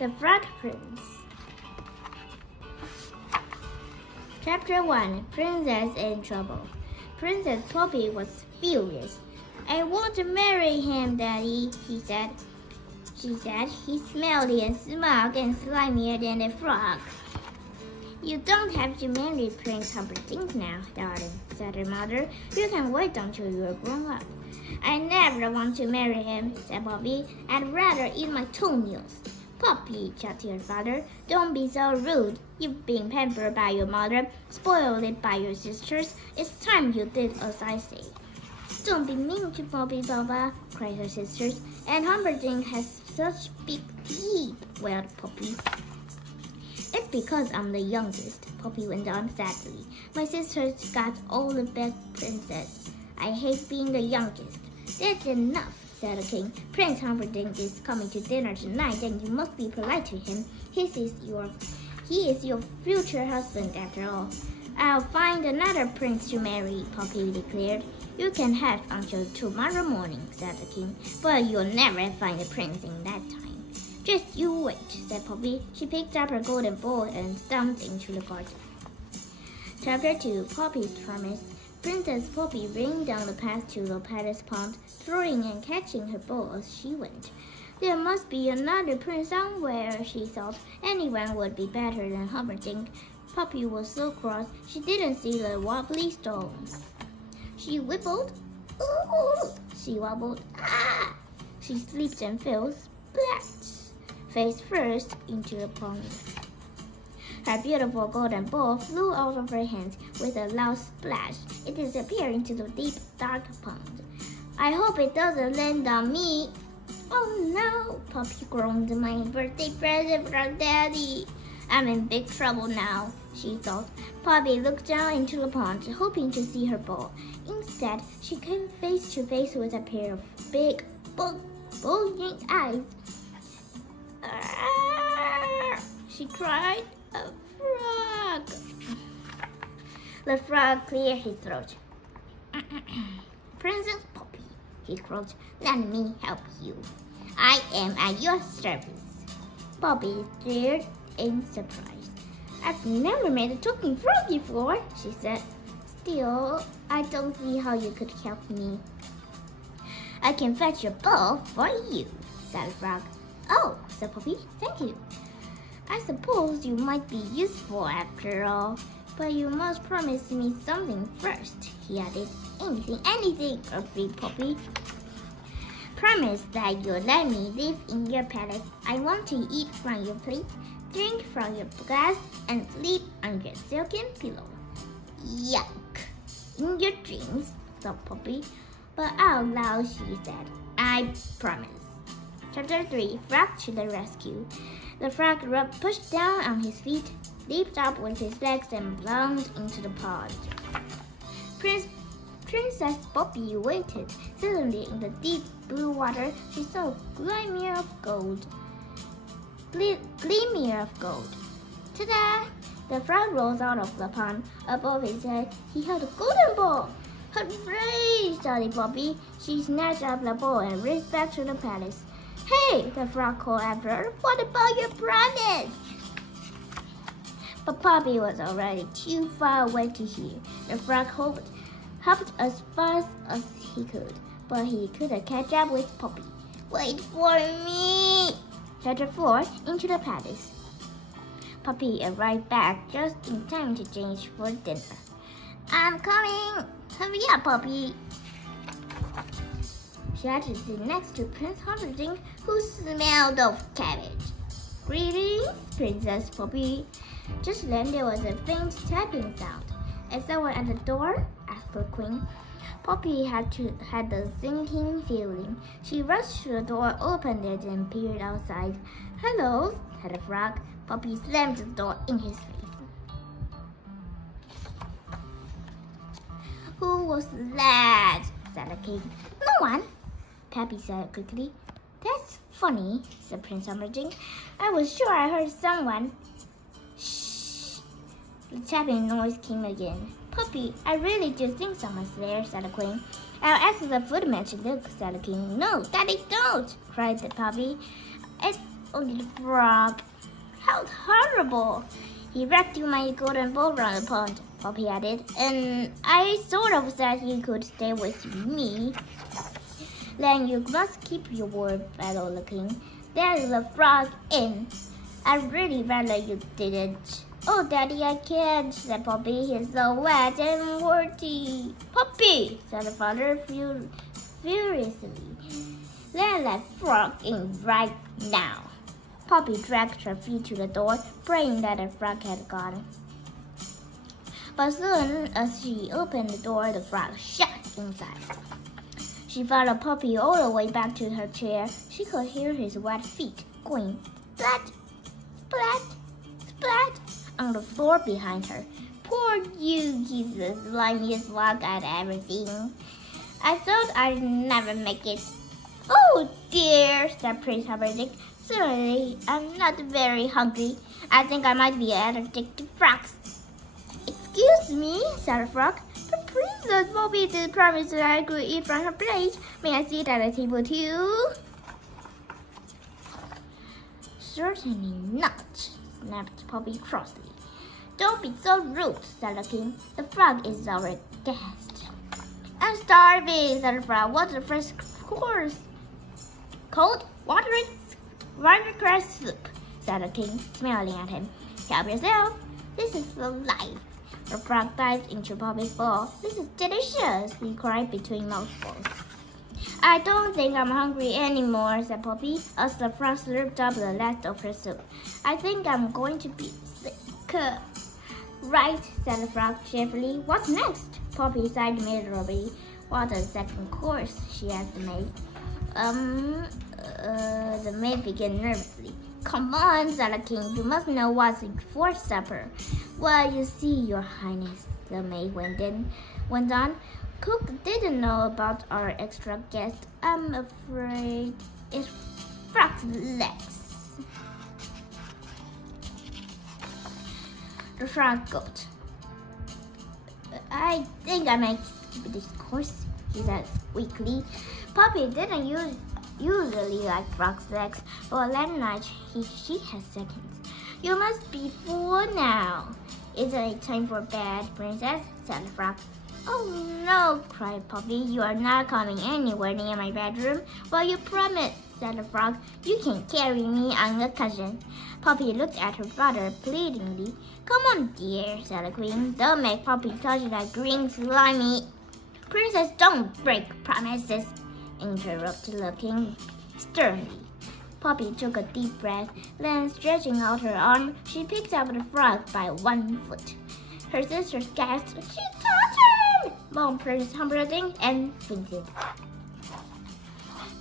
The Frog Prince. Chapter 1. Princess in Trouble. Princess Poppy was furious. "I want to marry him, Daddy," he said. She said, "He's smelly and smug and slimier than a frog." "You don't have to marry Prince Humperdinck now, darling," said her mother. "You can wait until you're grown up." "I never want to marry him," said Poppy. "I'd rather eat my toenails." "Poppy," shouted her father, "don't be so rude. You've been pampered by your mother, spoiled by your sisters. It's time you did as I say." "Don't be mean to Poppy, Papa," cried her sisters. "And Humperdinck has such big teeth," wailed Poppy. "It's because I'm the youngest," Poppy went on sadly. "My sisters got all the best princesses. I hate being the youngest." "That's enough," said the king. "Prince Humperdinck is coming to dinner tonight, and you must be polite to him. He is your future husband, after all." "I'll find another prince to marry," Poppy declared. "You can have until tomorrow morning," said the king, "but you'll never find a prince in that time." "Just you wait," said Poppy. She picked up her golden ball and stomped into the garden. Chapter 2. Poppy's Promise. Princess Poppy ran down the path to the palace pond, throwing and catching her ball as she went. "There must be another prince somewhere," she thought. "Anyone would be better than Humperdinck." Poppy was so cross she didn't see the wobbly stones. She wibbled. "Ooh!" She wobbled. "Ah!" She slipped and fell, splat, face first into the pond. Her beautiful golden ball flew out of her hands with a loud splash. It disappeared into the deep, dark pond. "I hope it doesn't land on me." "Oh no," Poppy groaned. "My birthday present from Daddy. I'm in big trouble now," she thought. Poppy looked down into the pond, hoping to see her ball. Instead, she came face to face with a pair of big, bulging eyes. "Arr!" she cried. "A frog!" The frog cleared his throat. "Princess Poppy," he croaked, "let me help you. I am at your service." Poppy stared in surprise. "I've never met a talking frog before," she said. "Still, I don't see how you could help me." "I can fetch your ball for you," said the frog. "Oh," said Poppy, "thank you. I suppose you might be useful after all, but you must promise me something first," he added. Anything," agreed Poppy. "Promise that you'll let me live in your palace. I want to eat from your plate, drink from your glass, and sleep on your silken pillow." "Yuck! In your dreams," thought Poppy. But out loud she said, "I promise." Chapter 3. Frog to the Rescue. The frog pushed down on his feet, leaped up with his legs, and plunged into the pond. Princess Poppy waited. Suddenly, in the deep blue water, she saw a gleamer of gold. Ta-da! The frog rose out of the pond. Above his head, he held a golden ball. "Hooray!" shouted Poppy. She snatched up the ball and raced back to the palace. "Hey!" the frog called after her. "What about your promise?" But Poppy was already too far away to hear. The frog hopped as fast as he could, but he couldn't catch up with Poppy. "Wait for me!" Chapter 4. Into the Palace. Poppy arrived back just in time to change for dinner. "I'm coming! Hurry up, Poppy!" She had to sit next to Prince Humperdinck, who smelled of cabbage. "Greetings, Princess Poppy." Just then there was a faint tapping sound. "Is someone at the door?" asked the queen. Poppy had the sinking feeling. She rushed to the door, opened it, and peered outside. "Hello," said the frog. Poppy slammed the door in his face. "Who was that?" said the king. "No one," Poppy said quickly. "That's funny," said Prince Humperdinck. "I was sure I heard someone." "Shh!" The tapping noise came again. "Poppy, I really do think someone's there," said the queen. "I'll ask the footman to look," said the king. "No, Daddy, don't!" cried the Poppy. Only the frog. How horrible! He wrecked my golden bowl around the pond, Poppy added, and I sort of said you could stay with me. Then you must keep your word, fellow looking. There's the frog in. I'd really rather you didn't. Oh, Daddy, I can't, said Poppy. He's so wet and dirty. Poppy, said the father furiously. Let that frog in right now. Poppy dragged her feet to the door, praying that the frog had gone. But soon as she opened the door, the frog shut inside. She followed Poppy all the way back to her chair. She could hear his wet feet going splat, splat, splat on the floor behind her. Poor you, he's the slimiest frog I'd ever seen. I thought I'd never make it. Oh dear, said Prince Humperdinck. Certainly, I'm not very hungry. I think I might be allergic to frogs. Excuse me, said the frog. But Princess Poppy did promise that I could eat from her plate. May I sit at the table too? Certainly not, snapped Poppy crossly. Don't be so rude, said the king. The frog is our guest. I'm starving, said the frog. What's the first course? Cold, watercress soup, said the king, smiling at him. Help yourself. This is the life. The frog dived into Poppy's bowl. This is delicious, he cried between mouthfuls. I don't think I'm hungry anymore, said Poppy, as the frog slurped up the last of her soup. I think I'm going to be sick. Right, said the frog cheerfully. What's next? Poppy sighed miserably. What a second course, she asked the maid. The maid began nervously. Come on, said the king. You must know what's for supper. Well, you see, your highness, the maid went on. Cook didn't know about our extra guest. I'm afraid it's frog's legs. The frog goat. I think I might skip this course, he said weakly. Poppy didn't usually like frog's legs, but that night she had seconds. You must be full now. Isn't it time for bed, princess? Said the frog. Oh no, cried Poppy. You are not coming anywhere near my bedroom. Well, you promised, said the frog. You can carry me on a cushion. Poppy looked at her father pleadingly. Come on, dear, said the queen. Don't make Poppy touch that green slimy. Princess, don't break promises, interrupted the king sternly. Poppy took a deep breath, then stretching out her arm, she picked up the frog by 1 foot. Her sisters gasped, She touched him! moaned Prince Humperdinck and fainted.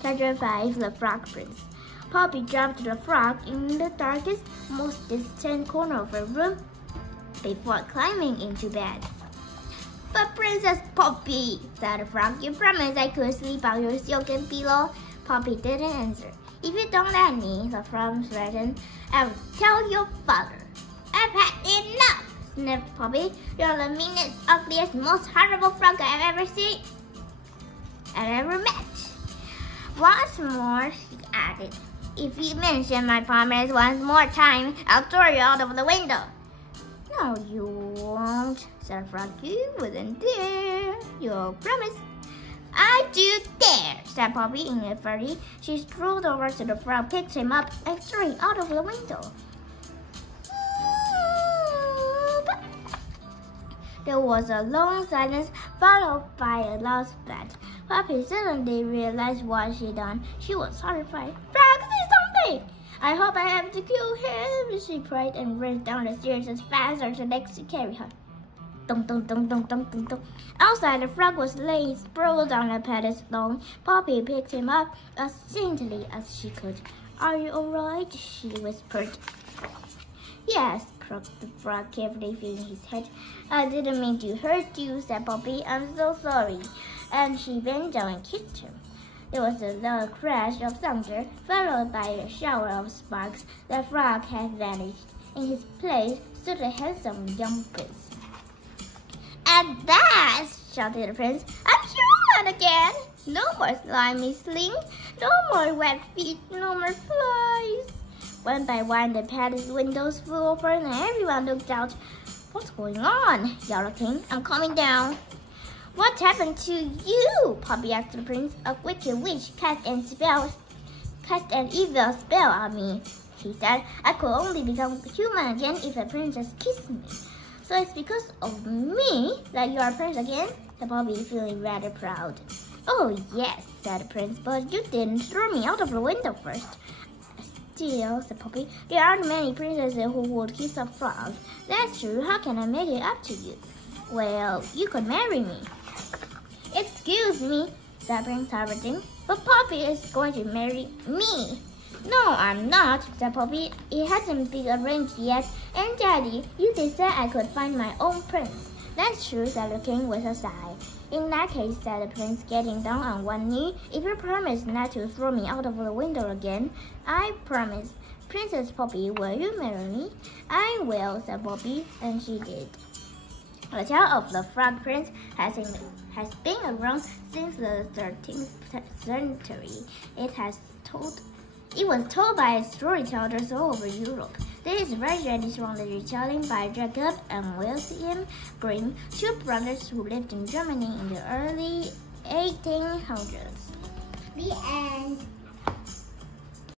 Chapter 5, The Frog Prince. Poppy dropped the frog in the darkest, most distant corner of her room before climbing into bed. But Princess Poppy, said the frog, you promised I could sleep on your silken pillow. Poppy didn't answer. If you don't let me, the frog threatened, I'll tell your father. I've had enough, sniffed Poppy. You're the meanest, ugliest, most horrible frog I've ever seen. I've ever met. Once more, she added, if you mention my promise one more time, I'll throw you out of the window. No, you won't, said the frog. You wouldn't dare. Your promise. I do dare, said Poppy in a fury. She strolled over to the frog, picked him up, and threw him out of the window. There was a long silence, followed by a loud splash. Poppy suddenly realized what she'd done. She was horrified. Frog, say something! I hope I have to kill him, she cried, and ran down the stairs as fast as her legs could carry her. Dum dum dum dum dum dum dum. Outside, the frog was laying sprawled on a padded stone. Poppy picked him up as gently as she could. Are you all right? She whispered. Yes, croaked the frog, carefully feeling his head. I didn't mean to hurt you, said Poppy. I'm so sorry. And she bent down and kissed him. There was a loud crash of thunder, followed by a shower of sparks. The frog had vanished. In his place stood a handsome young prince. At last, shouted the prince, I'm human again. No more slimy sling, no more wet feet, no more flies. One by one, the palace windows flew open and everyone looked out. What's going on? yelled the king. I'm coming down. What happened to you? Poppy asked the prince. A wicked witch cast an evil spell on me, he said. I could only become human again if a princess kissed me. So it's because of me that you are a prince again? said Poppy, feeling rather proud. Oh yes, said the prince, but you didn't throw me out of the window first. Still, said Poppy, there aren't many princesses who would kiss a frog. That's true. How can I make it up to you? Well, you could marry me. Excuse me, said Prince Harvardin, but Poppy is going to marry me. No, I'm not, said Poppy. It hasn't been arranged yet. And Daddy, you did say I could find my own prince. That's true, said the king with a sigh. In that case, said the prince, getting down on one knee, if you promise not to throw me out of the window again, I promise. Princess Poppy, will you marry me? I will, said Poppy, and she did. The tale of the Frog Prince has been around since the 13th century. It was told by storytellers all over Europe. This legend is from the retelling by Jacob and William Grimm, two brothers who lived in Germany in the early 1800s. The end.